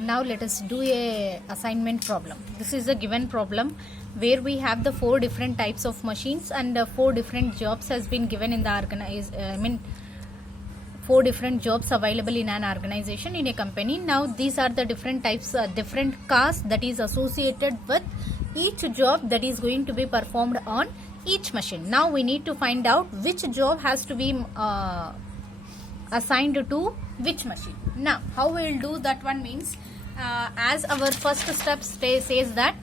Now let us do a assignment problem. This is a given problem where we have the 4 different types of machines and 4 different jobs has been given in the 4 different jobs available in an organization, in a company. Now these are the different types, different costs that is associated with each job that is going to be performed on each machine. Now we need to find out which job has to be assigned to which machine. Now how we will do that one means, as our first step says that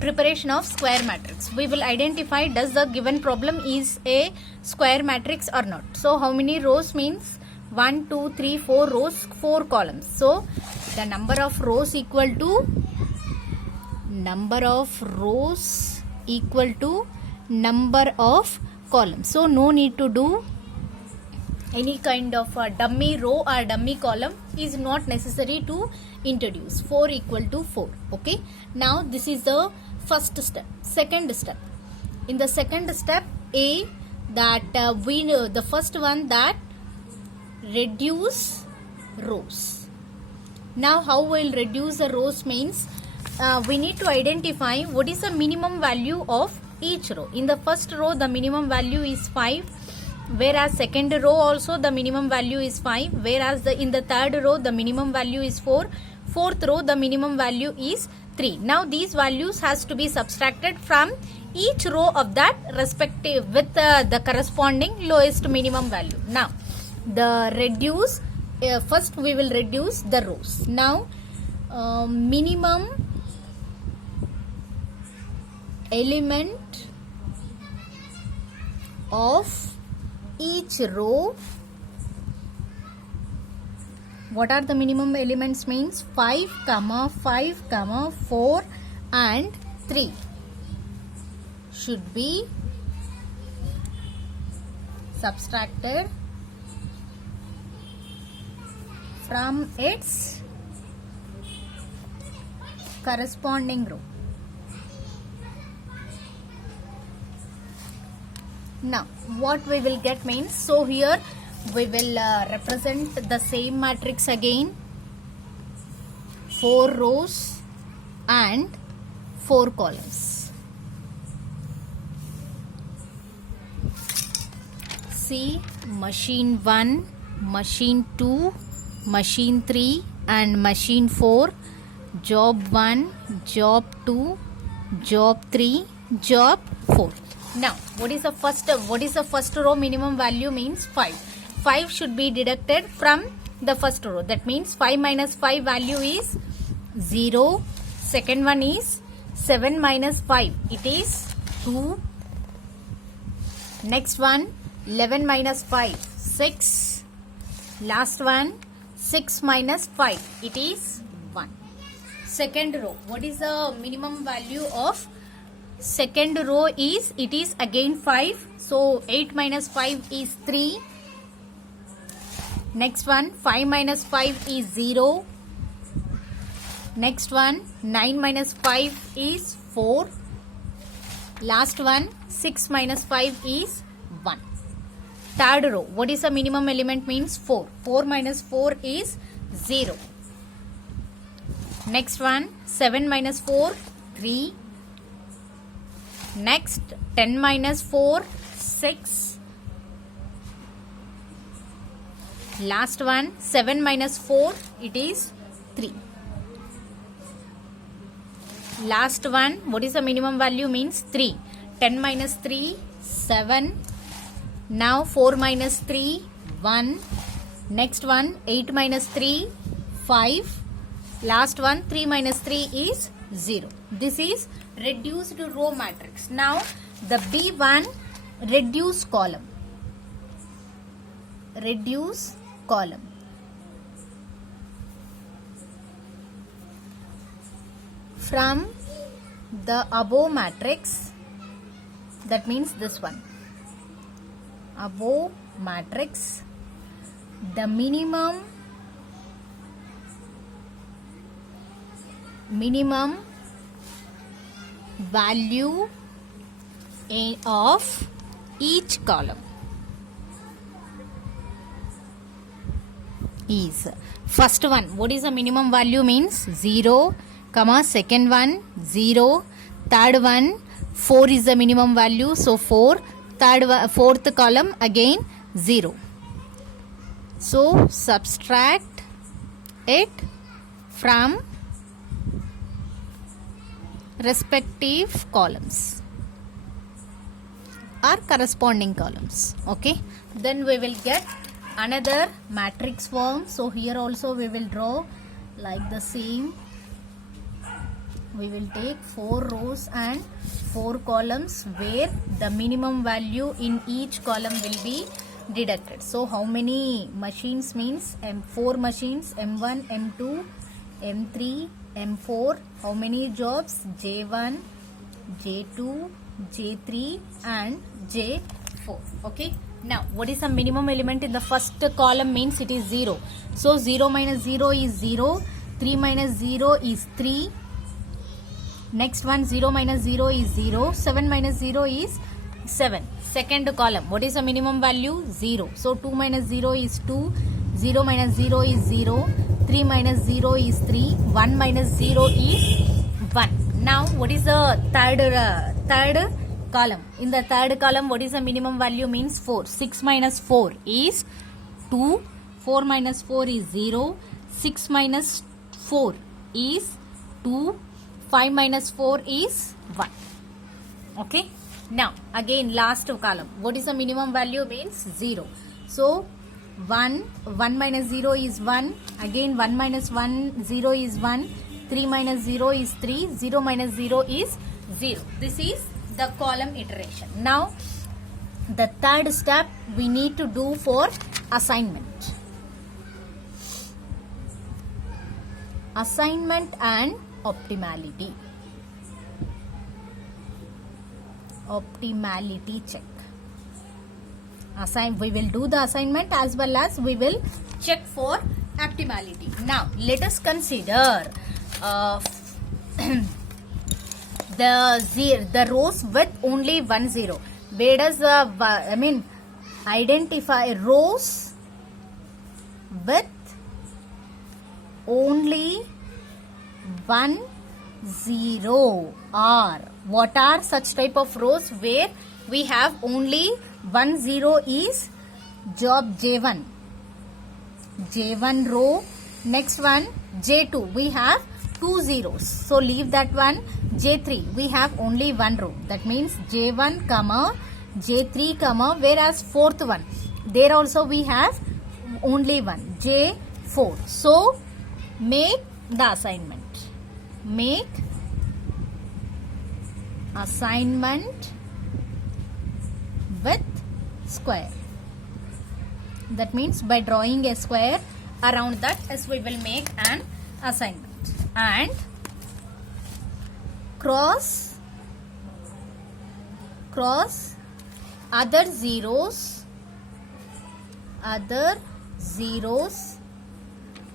preparation of square matrix. We will identify does the given problem is a square matrix or not. So how many rows means 1, 2, 3, 4 rows, 4 columns. So the number of rows equal to number of columns. So no need to do any kind of dummy row or dummy column is not necessary to introduce. 4 equal to 4. Okay, now this is the first step. Second step, in the second step we know the first one, that reduce rows. Now how we'll reduce the rows means, we need to identify what is the minimum value of each row. In the first row the minimum value is 5, whereas second row also the minimum value is 5, whereas in the third row the minimum value is 4, fourth row the minimum value is 3. Now these values has to be subtracted from each row of that respective with the corresponding lowest minimum value. Now the reduce, first we will reduce the rows. Now minimum element of each row. What are the minimum elements means 5, 5, 4 and 3 should be subtracted from its corresponding row. Now what we will get means, so here we will represent the same matrix again, 4 rows and 4 columns. See, machine 1, machine 2, machine 3 and machine 4, job 1, job 2, job 3, job 4. Now what is the first row minimum value means 5. 5 should be deducted from the first row. That means 5 minus 5 value is 0. Second one is 7 minus 5. It is 2. Next one 11 minus 5. 6. Last one 6 minus 5. It is 1. Second row. What is the minimum value of second row is, it is again 5. So 8 minus 5 is 3. Next one 5 minus 5 is 0. Next one 9 minus 5 is 4. Last one 6 minus 5 is 1. Third row, what is the minimum element means 4. 4 minus 4 is 0. Next one 7 minus 4 3. Next 10 minus 4 6. Last one 7 minus 4, it is 3. Last one, what is the minimum value means 3. 10 minus 3 7. Now 4 minus 3 1. Next one 8 minus 3 5. Last one 3 minus 3 is 0. This is reduced row matrix. Now the B1 reduce column. Reduce column. From the above matrix, that means this one, above matrix, the minimum value of each column. is first one. What is the minimum value means 0, comma second one 0, third one 4 is the minimum value, so 4, fourth column again 0. So subtract it from respective columns or corresponding columns. Okay, then we will get another matrix form. So here also we will draw like the same. We will take 4 rows and 4 columns where the minimum value in each column will be deducted. So how many machines means M4 machines, M1, M2, M3, M4. How many jobs? J1, J2, J3 and J4. Okay. Now what is the minimum element in the first column means it is 0. So 0 minus 0 is 0. 3 minus 0 is 3. Next one 0 minus 0 is 0. 7 minus 0 is 7. Second column, what is the minimum value? 0. So 2 minus 0 is 2. 0 minus 0 is 0. 3 minus 0 is 3. 1 minus 0 is 1. Now what is the third column? In the third column, what is the minimum value means 4. 6 minus 4 is 2. 4 minus 4 is 0. 6 minus 4 is 2. 5 minus 4 is 1. Okay. Now again last column, what is the minimum value means 0. So 1 minus 0 is 1. Again 1 minus 1 0 is 1. 3 minus 0 is 3. 0 minus 0 is 0. This is the column iteration. Now the third step we need to do for assignment. Assignment and optimality. Optimality check. We will do the assignment as well as we will check for optimality. Now let us consider the rows with only 1 0. Where does identify rows with only 1 0 are. What are such type of rows where we have only 1 0 is job J1. J1 row. Next one J2 we have 2 zeros. So leave that one. J3 we have only 1 row. That means J1 comma J3 comma, whereas fourth one there also we have only 1 J4. So make the assignment. Make assignment with square. That means by drawing a square around that as we will make an assignment. And cross other zeros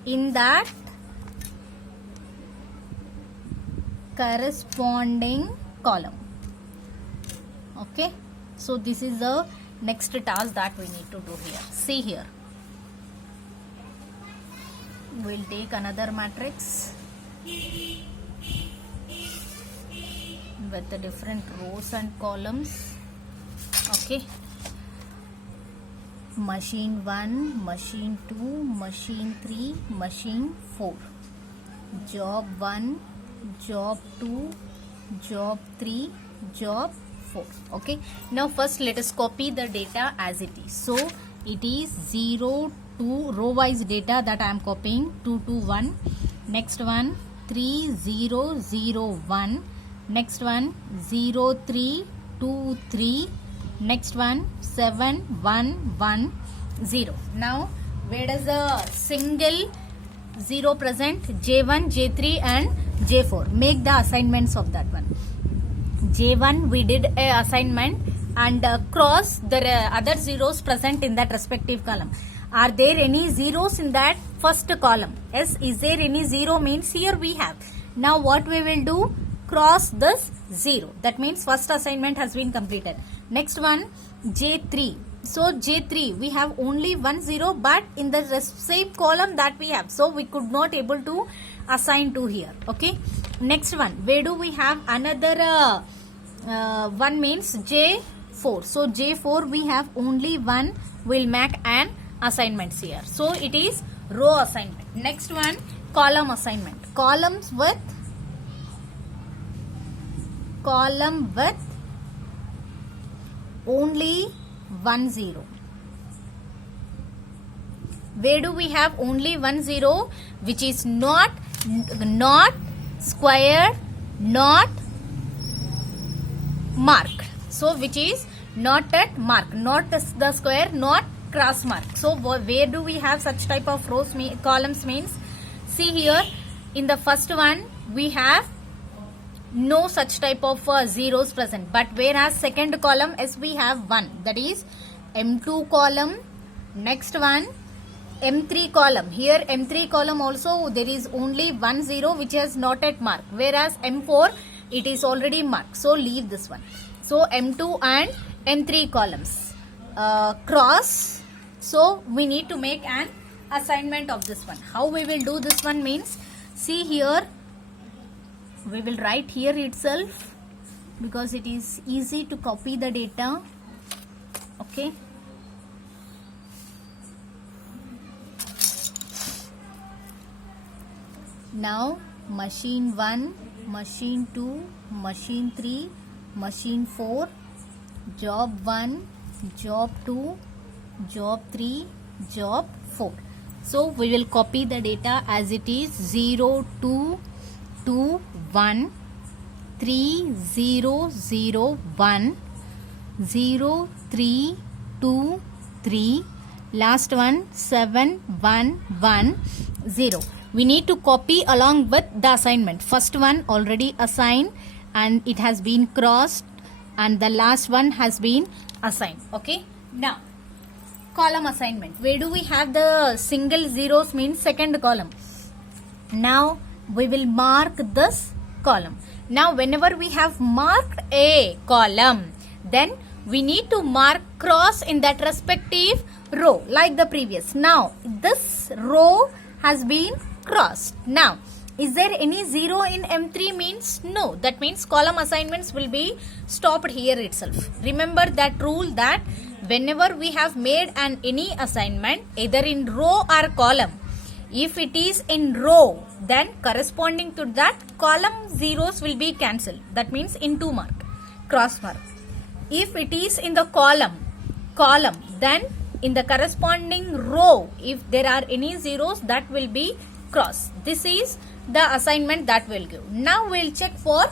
in that corresponding column. Okay, so this is the next task that we need to do here. See here, we'll take another matrix with the different rows and columns. Okay, machine 1, machine 2, machine 3, machine 4, job 1, job 2, job 3, job 4. Okay, now first let us copy the data as it is. So it is 0 2 row wise data that I am copying. 2 2 1. Next one 3 0 0 1. Next one 0 3 2 3. Next one 7 1 1 0. Now where does the single 0 present? J1, J3 and J4. Make the assignments of that one. J1 we did a assignment and cross the other zeros present in that respective column. Are there any zeros in that first column? Yes, is there any zero means here we have. Now what we will do? Cross this 0. That means first assignment has been completed. Next one J3. So J3 we have only 1 0, but in the same column that we have, so we could not able to assign 2 here. Okay, next one, where do we have another one means J4. So J4 we have only one, will make an assignments here, so it is row assignment. Next one, column assignment. Column with only 1 0. Where do we have only 1 0? Which is not square, not mark. So which is not at mark, not the square, not cross mark. So where do we have such type of rows, columns means? See here, in the first one we have no such type of zeros present, but whereas second column as we have 1, that is M2 column. Next one, M3 column. Here M3 column also there is only 1 0 which is not at mark, whereas M4 it is already marked, so leave this one. So M2 and M3 columns cross, so we need to make an assignment of this one. How we will do this one means, see here, we will write here itself because it is easy to copy the data. Okay, now machine 1, machine 2, machine 3, machine 4, job 1, job 2, job 3, job 4. So we will copy the data as it is 0 2 2 1 3 0 0 1 0 3 2 3, last one 7 1 1 0. We need to copy along with the assignment. First one already assigned and it has been crossed, and the last one has been assigned. Okay, now column assignment. Where do we have the single zeros means second column. Now we will mark this column. Now whenever we have marked a column, then we need to mark cross in that respective row like the previous. Now this row has been crossed. Now is there any zero in M3 means? No. That means column assignments will be stopped here itself. Remember that rule, that whenever we have made any assignment either in row or column, if it is in row, then corresponding to that column zeros will be cancelled. That means into mark, cross mark. If it is in the column, then in the corresponding row, if there are any zeros, that will be cross. This is the assignment that will give. Now we'll check for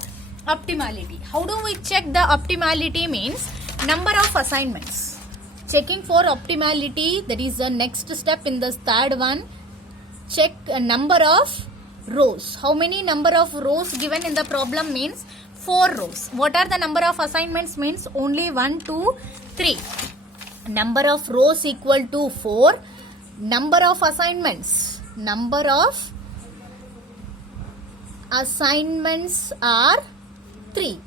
optimality. How do we check the optimality means? Number of assignments. Checking for optimality, that is the next step in the third one. Check a number of rows. How many number of rows given in the problem means? 4 rows. What are the number of assignments means? Only 1 2 3. Number of rows equal to 4. Number of assignments are 3.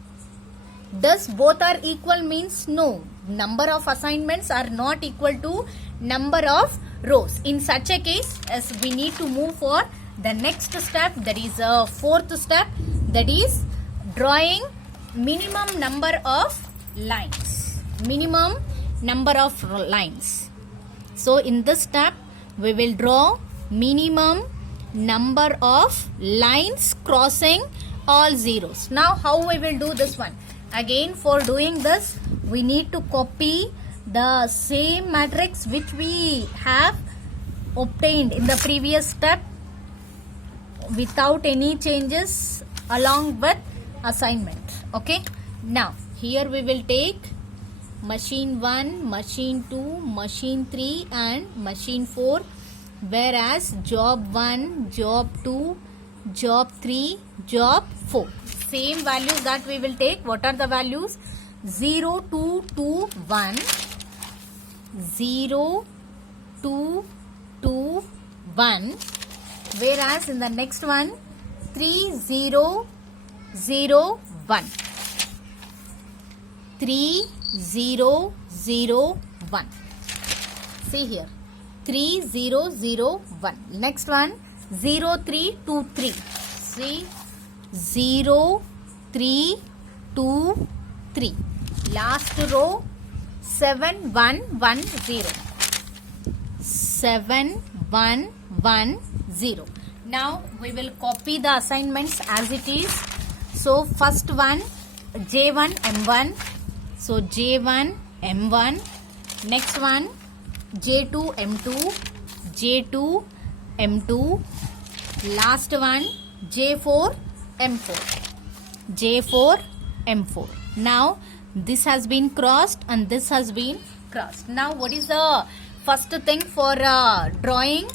Thus both are equal means? No. Number of assignments are not equal to number of rows. In such a case, as we need to move for the next step, that is a fourth step, that is drawing minimum number of lines. Minimum number of lines. So in this step, we will draw minimum number of lines crossing all zeros. Now how we will do this one? Again, for doing this, we need to copy the same matrix which we have obtained in the previous step without any changes along with assignment. Okay, now here we will take machine 1, machine 2, machine 3 and machine 4, whereas job 1, job 2, job 3, job 4. Same values that we will take. What are the values? 0 2 2 1, 0 2 2 1, whereas in the next one 3 0 0 1, 3 0 0 1. See here, 3 0 0 1. Next one 0 3 2 3. See, 0 3 2 3. Last row 7 1 1 0. 7 1 1 0. Now we will copy the assignments as it is. So first one J1 M1. So J1 M1. Next one J2 M2. J2 M2. Last one J4 M4. J4 M4. Now this has been crossed and this has been crossed. Now what is the first thing for drawing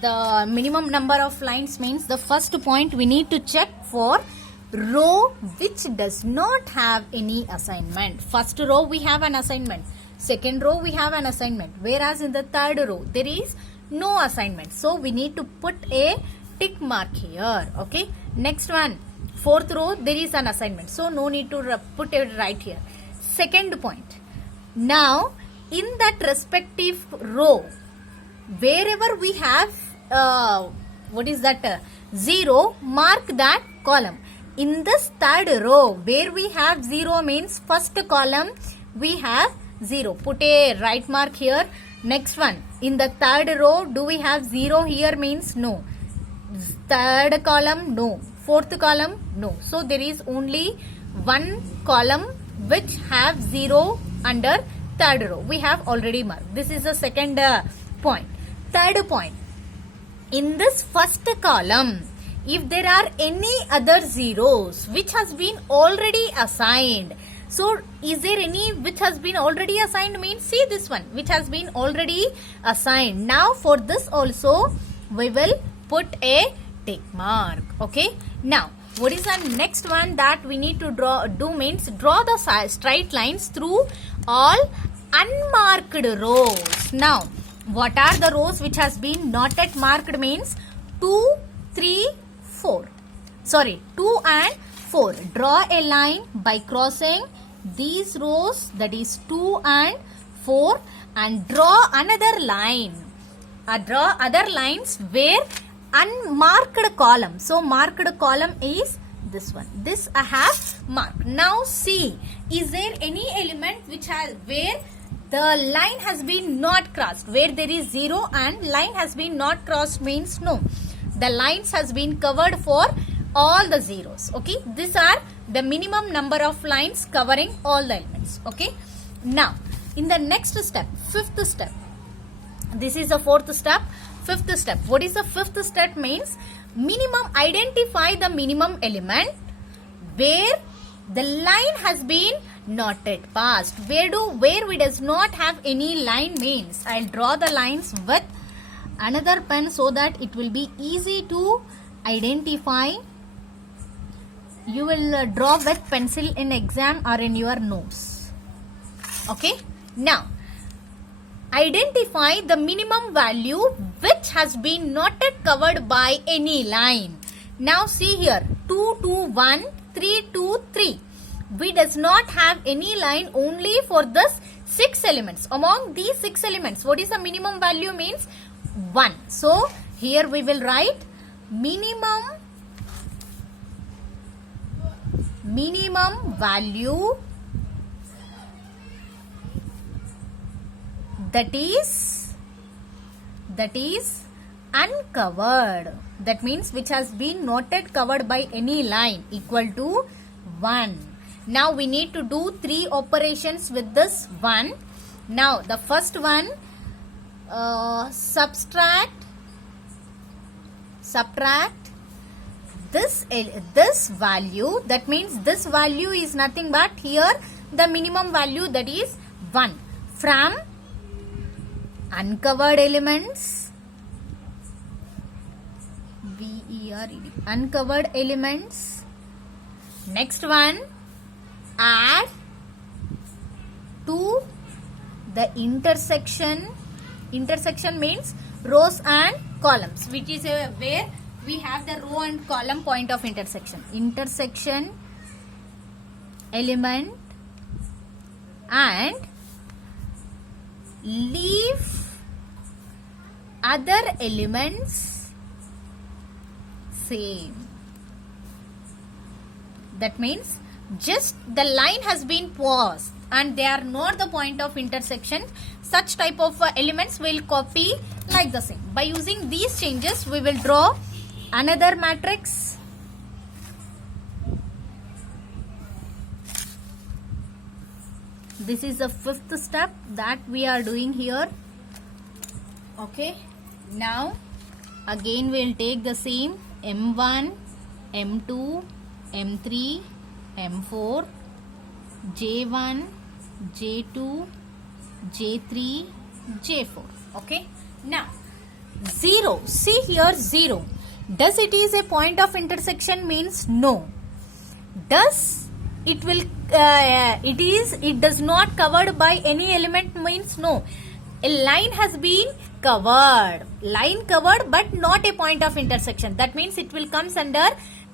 the minimum number of lines? Means the first point we need to check for row which does not have any assignment. First row we have an assignment, second row we have an assignment, whereas in the third row there is no assignment. So we need to put a tick mark here. Okay, next one, fourth row there is an assignment, so no need to put it right here. Second point, now in that respective row wherever we have zero, mark that column. In this third row where we have 0 means first column we have 0, put a right mark here. Next one, in the third row do we have 0 here? Means no. Third column no, fourth column no. So there is only one column which have 0 under third row. We have already marked. This is the second point. Third point, in this first column if there are any other zeros which has been already assigned, so is there any which has been already assigned? Means see this one which has been already assigned. Now for this also we will put a tick mark. Okay, now what is the next one that we need to do means draw the straight lines through all unmarked rows. Now what are the rows which has been not yet marked? Means 2 3 4, sorry 2 and 4. Draw a line by crossing these rows, that is 2 and 4, and draw another line. Draw other lines where unmarked column. So marked column is this one. This I have marked. Now see, is there any element which has where the line has been not crossed, where there is 0 and line has been not crossed? Means no, the lines has been covered for all the zeros. Okay, these are the minimum number of lines covering all the elements. Okay, now in the next step, fifth step, this is the fourth step. Fifth step, what is the fifth step? Means minimum, identify the minimum element where the line has been not yet passed. Where we does not have any line? Means I'll draw the lines with another pen so that it will be easy to identify. You will draw with pencil in exam or in your notes. Okay, now identify the minimum value which has been not yet covered by any line. Now see here, 2 2 1 3 2 3. We does not have any line only for this 6 elements. Among these 6 elements, what is the minimum value? Means 1. So here we will write minimum value that is uncovered. That means which has been not yet covered by any line, equal to 1. Now we need to do 3 operations with this 1. Now the first one, subtract this value. That means this value is nothing but here the minimum value, that is 1, from uncovered elements, uncovered elements. Next one, add to the intersection. Intersection means rows and columns, which is where we have the row and column point of intersection. Intersection element and leave other elements same. That means just the line has been paused and they are not the point of intersection. Such type of elements will copy like the same. By using these changes, we will draw another matrix. This is the fifth step that we are doing here. Okay. Now, again we will take the same M1, M2, M3, M4, J1, J2, J3, J4. Okay. Now, 0. See here 0. Does it is a point of intersection? Means no. Does it will it does not covered by any element? Means no. A line has been covered. Line covered but not a point of intersection. That means it will comes under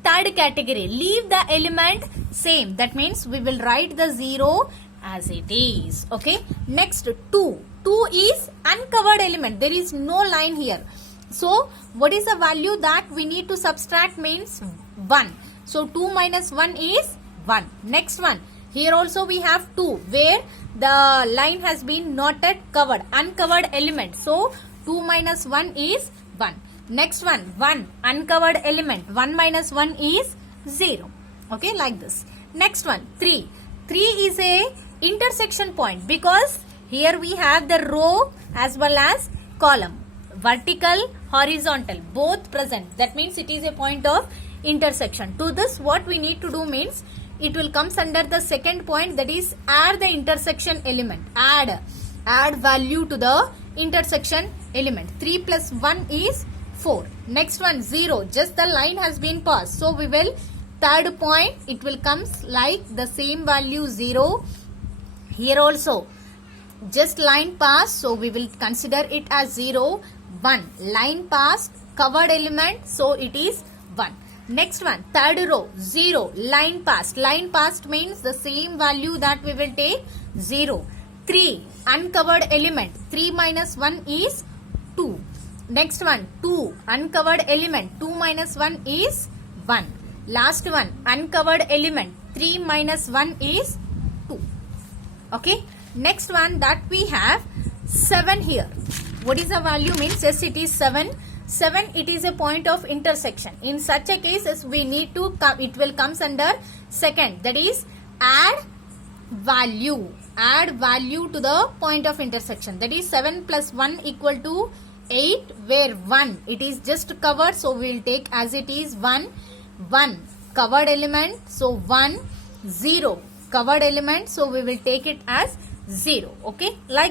third category. Leave the element same. That means we will write the 0 as it is. Okay. Next 2. 2 is uncovered element. There is no line here. So what is the value that we need to subtract? Means 1. So 2 minus 1 is 1. Next one. Here also we have 2 where the line has been not yet covered. Uncovered element. So 2 minus 1 is 1. Next one. 1. Uncovered element. 1 minus 1 is 0. Okay, like this. Next one. 3. 3 is a intersection point because here we have the row as well as column. Vertical, horizontal, both present. That means it is a point of intersection. To this, what we need to do means it will comes under the second point, that is add the intersection element. Add value to the intersection element. 3 plus 1 is 4. Next one 0. Just the line has been passed. So we will third point, it will comes like the same value 0. Here also just line passed, so we will consider it as 0. 1. Line passed, covered element, so it is 1. Next one, third row, 0. Line passed. Line passed means the same value that we will take, 0. 3. Uncovered element. 3 minus 1 is 2. Next one, 2. Uncovered element. 2 minus 1 is 1. Last one, uncovered element. 3 minus 1 is 2. Okay. Next one that we have 7 here. What is the value? Means yes, it is 7. 7, it is a point of intersection. In such a case, we need to come, it will comes under second, that is add value. Add value to the point of intersection. That is 7 plus 1 equal to 8, where 1 it is just covered, so we will take as it is 1. 1 covered element, so 1. 0 covered element, so we will take it as 0. Okay, like that.